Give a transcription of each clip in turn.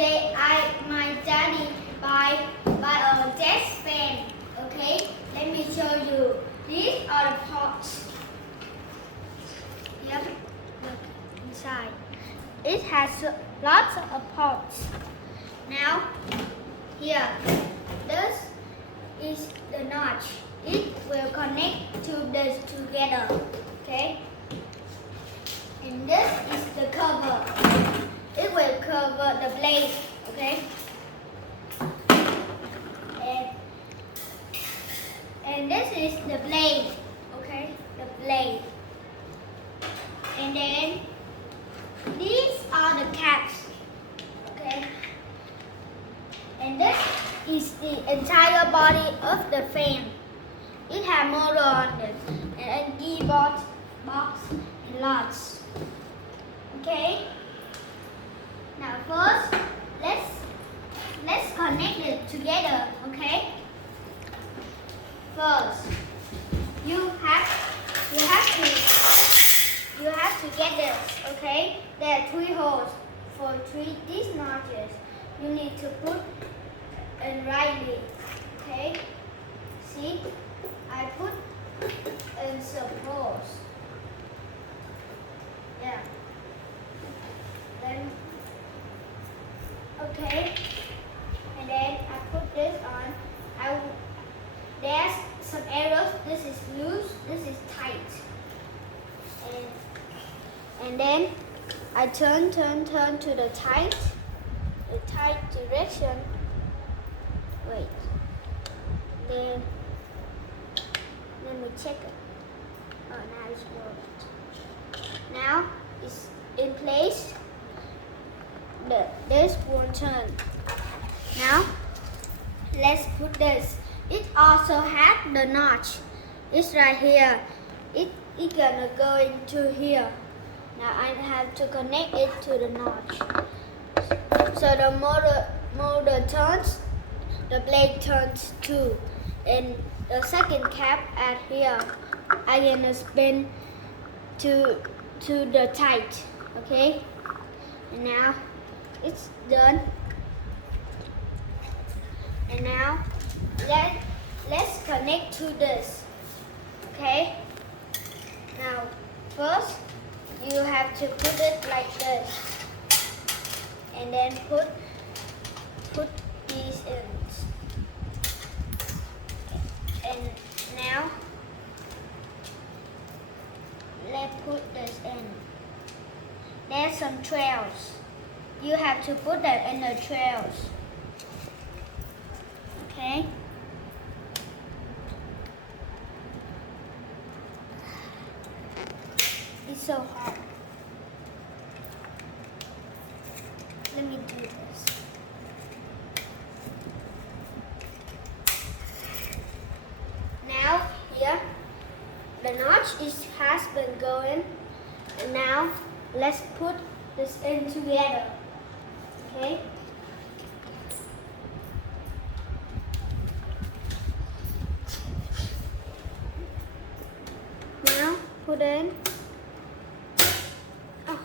my daddy buy a desk fan. Okay, let me show you. These are the pots. Yep, look inside. It has lots of pots. Now, here, this is the notch. It will connect to this together. Okay. And this is the cover. It will cover the blade. Okay. And this is the blade. Okay, the blade. And then these are the caps. Okay. And this is the entire body of the fan. It has motor on it, and keyboard, box, and lots. Okay. Now first, let's connect it together. Okay. First, you have to get this. Okay. There are 3 holes for these notches. You need to put in rightly. Okay. See, I put in some holes. Yeah. Then, okay. And then I put this on. There's some arrows. This is loose. This is tight. And then I turn to the tight direction. Wait. Then let me check it. Oh, now it's worked. Now it's in place. This won't turn. Now let's put this. It also has the notch. It's right here. It gonna go into here. Now I have to connect it to the notch. So the motor turns, the blade turns too. And the second cap at here, I'm gonna spin to the tight. Okay? And now it's done. And now let's connect to this. Okay? Now first you have to put it like this. And then put these in. And now let's put this in. There's some trails. You have to put that in the trails. Okay? It's so hard. Let me do this. Now here the notch has been going, and now let's put this in together. Okay? Now put in. Oh.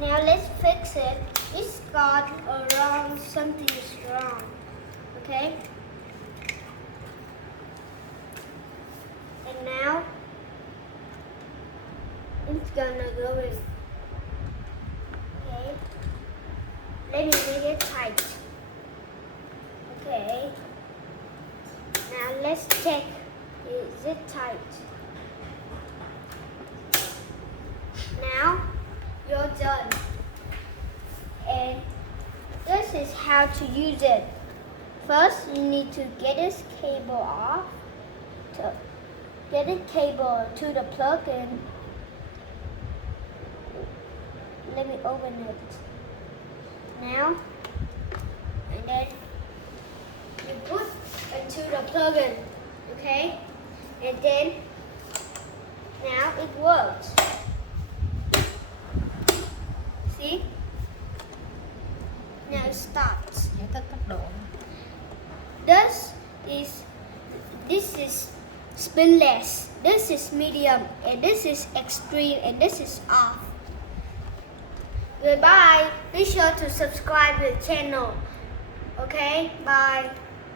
Now let's fix it. It's got around something is wrong. Okay? And now it's gonna go in. Okay? Let me make it tight. Okay. Now let's check. Is it tight? Now you're done. And this is how to use it. First, you need to get this cable off. Get the cable to the plug-in. Let me open it. Now, and then you put into the plug-in, okay? And then, now it works. See? Now it starts. This is spinless. This is medium, and this is extreme, and this is off. Goodbye. Be sure to subscribe to the channel. Okay, bye.